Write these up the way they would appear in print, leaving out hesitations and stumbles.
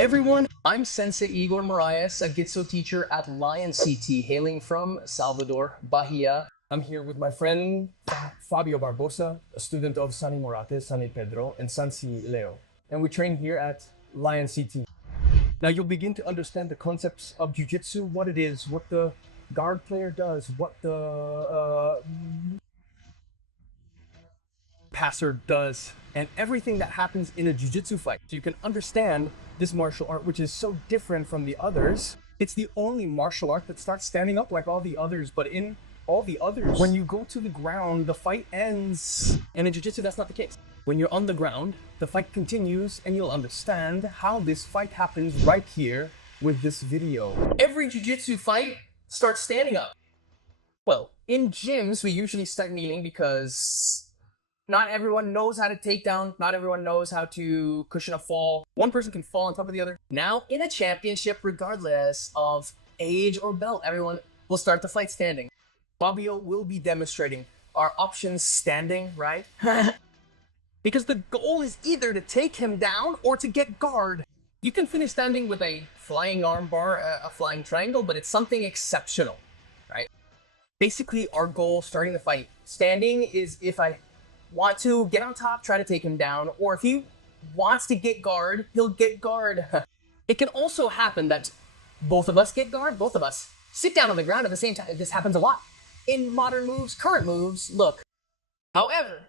everyone, I'm Sensei Igor Moraes, a Gitso teacher at Lion CT, hailing from Salvador, Bahia. I'm here with my friend Fabio Barbosa, a student of Sani Morate, Sani Pedro, and Sansi Leo. And we train here at Lion CT. Now you'll begin to understand the concepts of Jiu-Jitsu, what it is, what the guard player does, what the passer does, and everything that happens in a Jiu-Jitsu fight. So you can understand this martial art, which is so different from the others. It's the only martial art that starts standing up like all the others, but in all the others, when you go to the ground, the fight ends. And in Jiu-Jitsu, that's not the case. When you're on the ground, the fight continues, and you'll understand how this fight happens right here with this video. Every Jiu-Jitsu fight starts standing up. Well, in gyms, we usually start kneeling because not everyone knows how to take down. Not everyone knows how to cushion a fall. One person can fall on top of the other. Now, in a championship, regardless of age or belt, everyone will start the fight standing. Fabio will be demonstrating our options standing, right? Because the goal is either to take him down or to get guard. You can finish standing with a flying arm bar, a flying triangle, but it's something exceptional, right? Basically, our goal starting the fight standing is if I want to get on top, try to take him down, or if he wants to get guard, he'll get guard. It can also happen that both of us get guard, both of us sit down on the ground at the same time. This happens a lot. In modern moves, current moves, look. However,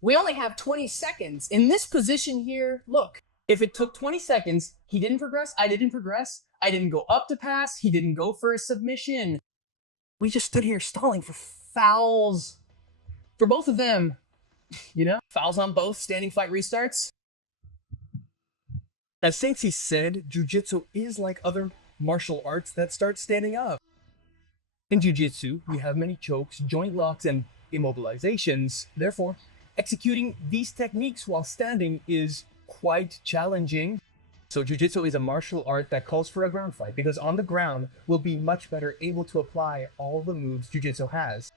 we only have 20 seconds. In this position here, look. If it took 20 seconds, he didn't progress, I didn't progress, I didn't go up to pass, he didn't go for a submission. We just stood here stalling for fouls. For both of them. You know, fouls on both, standing fight restarts. As Sensei said, Jiu-Jitsu is like other martial arts that start standing up. In Jiu-Jitsu, we have many chokes, joint locks, and immobilizations. Therefore, executing these techniques while standing is quite challenging. So Jiu-Jitsu is a martial art that calls for a ground fight, because on the ground, we'll be much better able to apply all the moves Jiu-Jitsu has.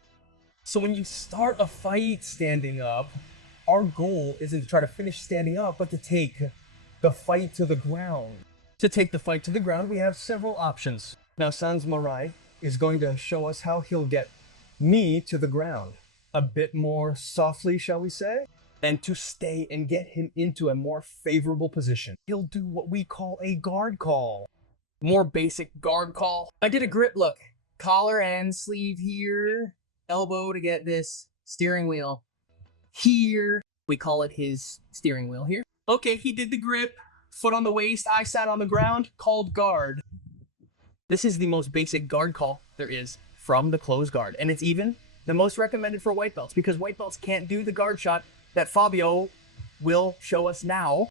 So when you start a fight standing up, our goal isn't to try to finish standing up, but to take the fight to the ground. To take the fight to the ground, we have several options. Now, Sans Morai is going to show us how he'll get me to the ground. A bit more softly, shall we say? And to stay and get him into a more favorable position. He'll do what we call a guard call. More basic guard call. I did a grip look. Collar and sleeve here. Elbow to get this steering wheel here. We call it his steering wheel here. Okay, he did the grip. Foot on the waist, I sat on the ground, called guard. This is the most basic guard call there is from the closed guard. And it's even the most recommended for white belts because white belts can't do the guard shot that Fabio will show us now.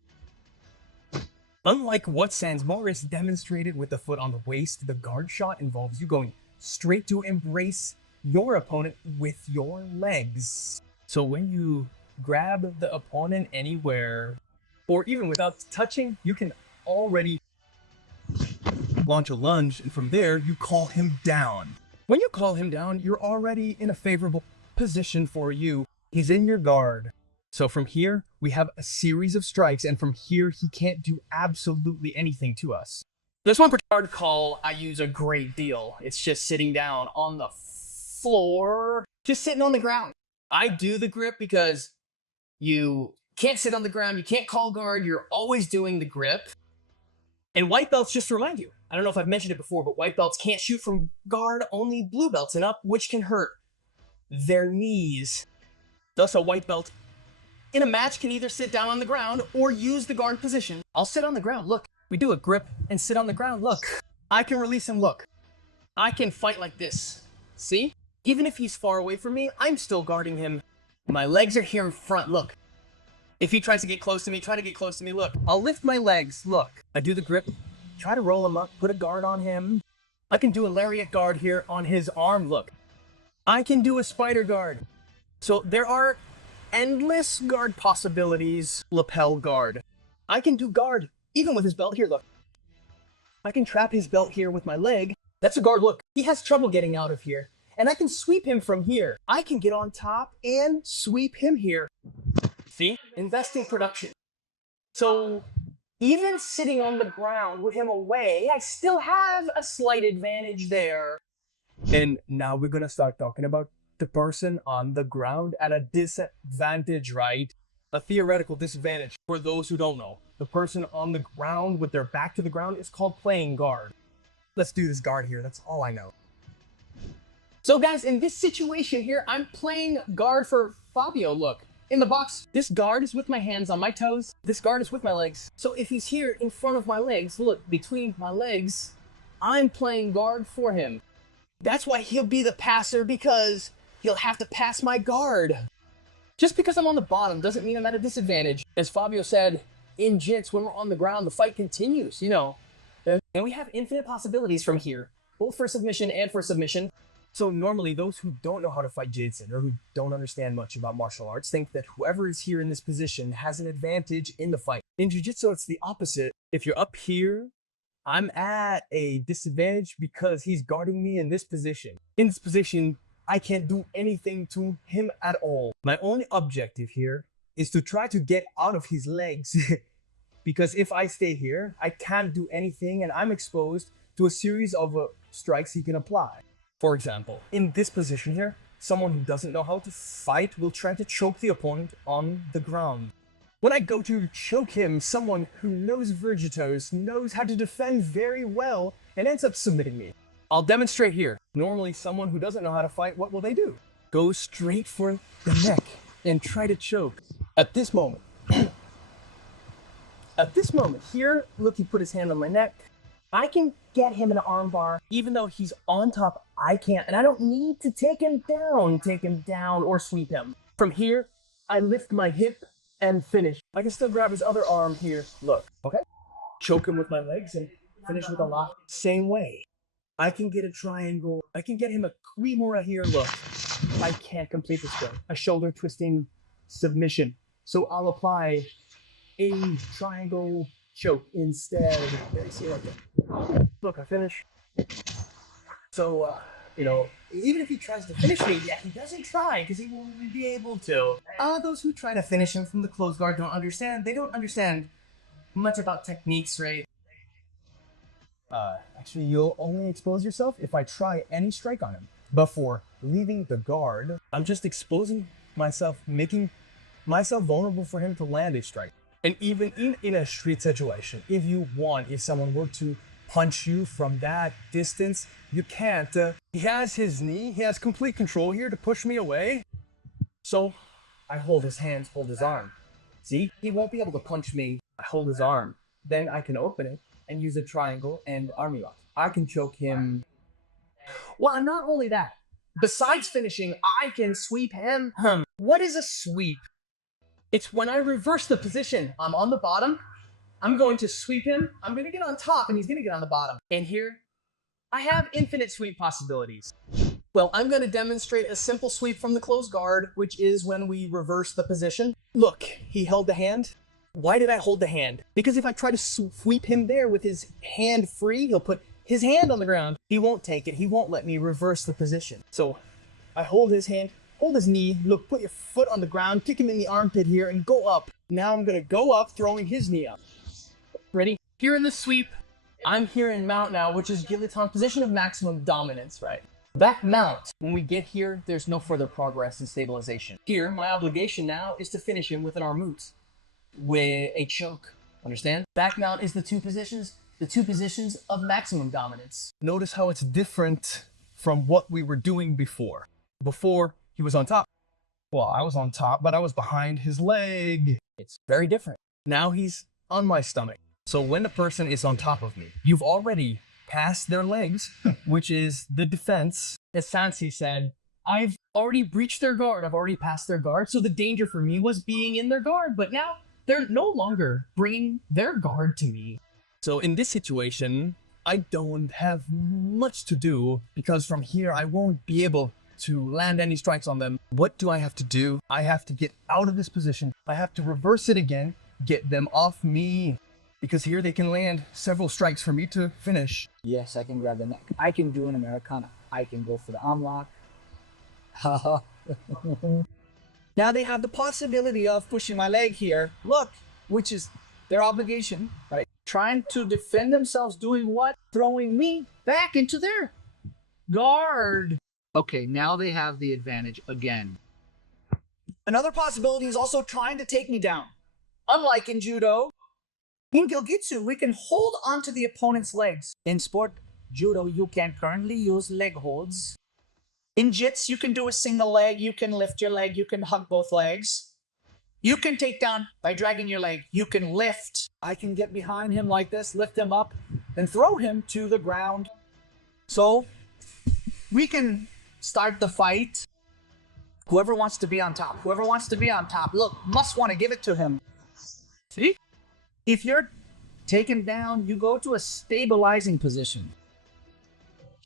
Unlike what Sans Morris demonstrated with the foot on the waist, the guard shot involves you going straight to embrace your opponent with your legs. So when you grab the opponent anywhere, or even without touching, you can already launch a lunge, and from there, you call him down. When you call him down, you're already in a favorable position for you. He's in your guard. So from here, we have a series of strikes, and from here, he can't do absolutely anything to us. This one guard call I use a great deal. It's just sitting down on the floor, just sitting on the ground. I do the grip because you can't sit on the ground, you can't call guard, you're always doing the grip. And white belts, just to remind you, I don't know if I've mentioned it before, but white belts can't shoot from guard, only blue belts and up, which can hurt their knees. Thus, a white belt in a match can either sit down on the ground or use the guard position. I'll sit on the ground, look. We do a grip and sit on the ground, look. I can release him, look. I can fight like this, see? Even if he's far away from me, I'm still guarding him. My legs are here in front, look. If he tries to get close to me, try to get close to me, look. I'll lift my legs, look. I do the grip, try to roll him up, put a guard on him. I can do a lariat guard here on his arm, look. I can do a spider guard. So there are endless guard possibilities. Lapel guard. I can do guard, even with his belt here, look. I can trap his belt here with my leg. That's a guard, look. He has trouble getting out of here. And I can sweep him from here. I can get on top and sweep him here. See? Investing production. So Even sitting on the ground with him away, I still have a slight advantage there. And now we're gonna start talking about the person on the ground at a disadvantage, right? A theoretical disadvantage for those who don't know. The person on the ground with their back to the ground is called playing guard. Let's do this guard here, that's all I know. So guys, in this situation here, I'm playing guard for Fabio. Look, in the box, this guard is with my hands on my toes. This guard is with my legs. So if he's here in front of my legs, look, between my legs, I'm playing guard for him. That's why he'll be the passer, because he'll have to pass my guard. Just because I'm on the bottom doesn't mean I'm at a disadvantage. As Fabio said, in Jiu-Jitsu, when we're on the ground, the fight continues, you know. And we have infinite possibilities from here, both for submission and for submission. So normally those who don't know how to fight Jiu-Jitsu or who don't understand much about martial arts think that whoever is here in this position has an advantage in the fight. In Jiu-Jitsu, it's the opposite. If you're up here, I'm at a disadvantage because he's guarding me in this position. In this position, I can't do anything to him at all. My only objective here is to try to get out of his legs because if I stay here, I can't do anything and I'm exposed to a series of strikes he can apply. For example, in this position here, someone who doesn't know how to fight will try to choke the opponent on the ground. When I go to choke him, someone who knows Jiu-Jitsu, knows how to defend very well, and ends up submitting me. I'll demonstrate here. Normally, someone who doesn't know how to fight, what will they do? Go straight for the neck and try to choke. At this moment, here, look, he put his hand on my neck. I can get him an armbar, even though he's on top, I can't, and I don't need to take him down or sweep him. From here, I lift my hip and finish. I can still grab his other arm here, look, okay? Choke him with my legs and finish with a lock. Same way. I can get a triangle. I can get him a kimura here, look. I can't complete this one. A shoulder twisting submission. So I'll apply a triangle choke instead. There, you see like that. Look, I finish. So, you know, even if he tries to finish me, yeah, he doesn't try because he won't be able to. Those who try to finish him from the closed guard don't understand. They don't understand much about techniques, right? Actually, you'll only expose yourself if I try any strike on him. Before leaving the guard, I'm just exposing myself, making myself vulnerable for him to land a strike. And even in a street situation, if someone were to punch you from that distance, you can't. He has his knee, he has complete control here to push me away. So I hold his hands, hold his arm. See, he won't be able to punch me. I hold his arm. Then I can open it and use a triangle and army lock. I can choke him. Well, and not only that, besides finishing, I can sweep him. What is a sweep? It's when I reverse the position. I'm on the bottom. I'm going to sweep him. I'm going to get on top and he's going to get on the bottom. And here, I have infinite sweep possibilities. Well, I'm going to demonstrate a simple sweep from the closed guard, which is when we reverse the position. Look, he held the hand. Why did I hold the hand? Because if I try to sweep him there with his hand free, he'll put his hand on the ground. He won't take it. He won't let me reverse the position. So I hold his hand, hold his knee, look, put your foot on the ground, kick him in the armpit here, and go up. Now I'm going to go up, throwing his knee up. Ready? Here in the sweep, I'm here in mount now, which is guillotine, position of maximum dominance, right? Back mount. When we get here, there's no further progress in stabilization. Here, my obligation now is to finish him with an armut, with a choke. Understand? Back mount is the two positions of maximum dominance. Notice how it's different from what we were doing before. Before, he was on top. Well, I was on top, but I was behind his leg. It's very different. Now he's on my stomach. So when the person is on top of me, you've already passed their legs, which is the defense. As Sansi said, I've already breached their guard. I've already passed their guard. So the danger for me was being in their guard, but now they're no longer bringing their guard to me. So in this situation, I don't have much to do because from here, I won't be able to land any strikes on them. What do I have to do? I have to get out of this position. I have to reverse it again, get them off me, because here they can land several strikes for me to finish. Yes, I can grab the neck. I can do an Americana. I can go for the arm lock. Now they have the possibility of pushing my leg here. Look, which is their obligation, right? Trying to defend themselves, doing what? Throwing me back into their guard. Okay, now they have the advantage again. Another possibility is also trying to take me down. Unlike in judo, in Jiu-Jitsu, we can hold onto the opponent's legs. In sport judo, you can currently use leg holds. In jits, you can do a single leg, you can lift your leg, you can hug both legs. You can take down by dragging your leg. You can lift. I can get behind him like this, lift him up, and throw him to the ground. So we can start the fight. Whoever wants to be on top, whoever wants to be on top, look, must want to give it to him. See? If you're taken down, you go to a stabilizing position.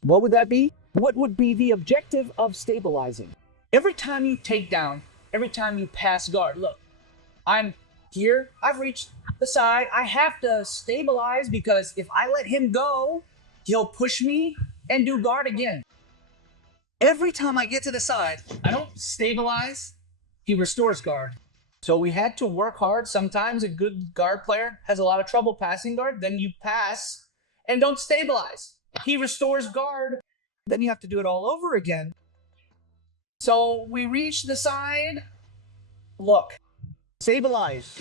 What would that be? What would be the objective of stabilizing? Every time you take down, every time you pass guard, look, I'm here, I've reached the side, I have to stabilize because if I let him go, he'll push me and do guard again. Every time I get to the side, I don't stabilize, he restores guard. So we had to work hard. Sometimes a good guard player has a lot of trouble passing guard, then you pass and don't stabilize. He restores guard, then you have to do it all over again. So we reach the side, look, stabilize.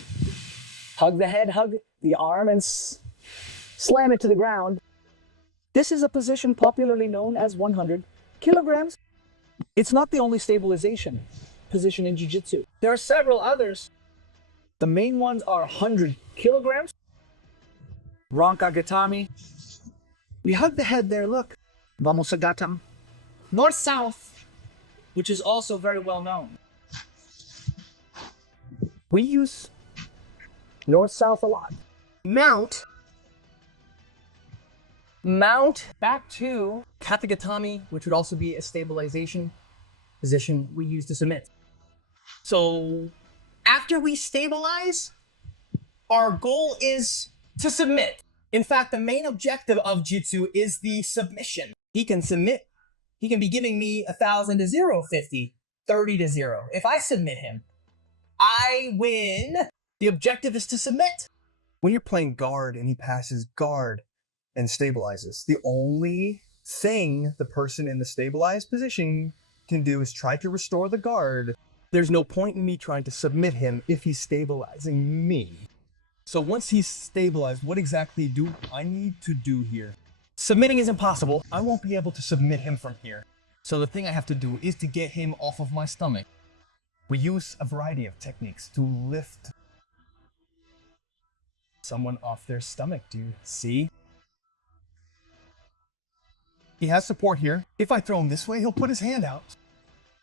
Hug the head, hug the arm, and slam it to the ground. This is a position popularly known as 100 kilograms. It's not the only stabilization position in Jiu-Jitsu. There are several others. The main ones are 100 kilograms. Ranka Gatami. We hug the head there, look. Vamos a Gatam. North-South, which is also very well known. We use north-south a lot. Mount back to Katagatami, which would also be a stabilization position we use to submit. So after we stabilize, our goal is to submit. In fact, the main objective of Jitsu is the submission. He can submit. He can be giving me 1,000 to 0, 50, 30 to 0. If I submit him, I win. The objective is to submit. When you're playing guard and he passes guard and stabilizes, the only thing the person in the stabilized position can do is try to restore the guard. There's no point in me trying to submit him if he's stabilizing me. So once he's stabilized, what exactly do I need to do here? Submitting is impossible. I won't be able to submit him from here. So the thing I have to do is to get him off of my stomach. We use a variety of techniques to lift someone off their stomach. Do you see? He has support here. If I throw him this way, he'll put his hand out.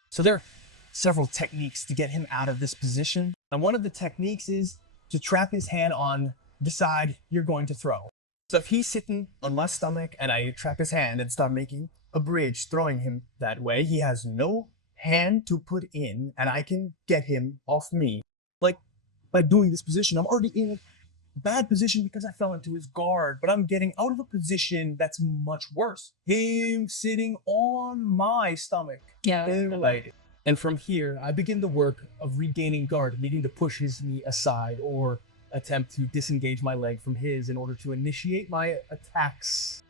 So there are several techniques to get him out of this position. And one of the techniques is to trap his hand on the side you're going to throw. So if he's sitting on my stomach and I trap his hand and start making a bridge, throwing him that way, he has no hand to put in and I can get him off me. Like by doing this position, I'm already in a bad position because I fell into his guard, but I'm getting out of a position that's much worse. Him sitting on my stomach. Yeah. And from here, I begin the work of regaining guard, needing to push his knee aside or attempt to disengage my leg from his in order to initiate my attacks.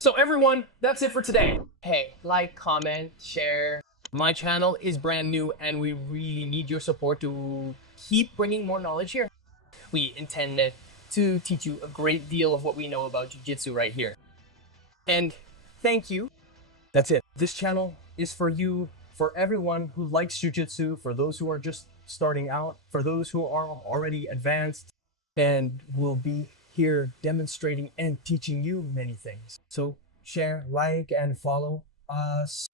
So everyone, that's it for today. Hey, like, comment, share. My channel is brand new and we really need your support to keep bringing more knowledge here. We intended to teach you a great deal of what we know about Jiu-Jitsu right here. And thank you. That's it. This channel is for you, for everyone who likes Jiu-Jitsu, for those who are just starting out, for those who are already advanced, and will be here demonstrating and teaching you many things. So share, like, and follow us.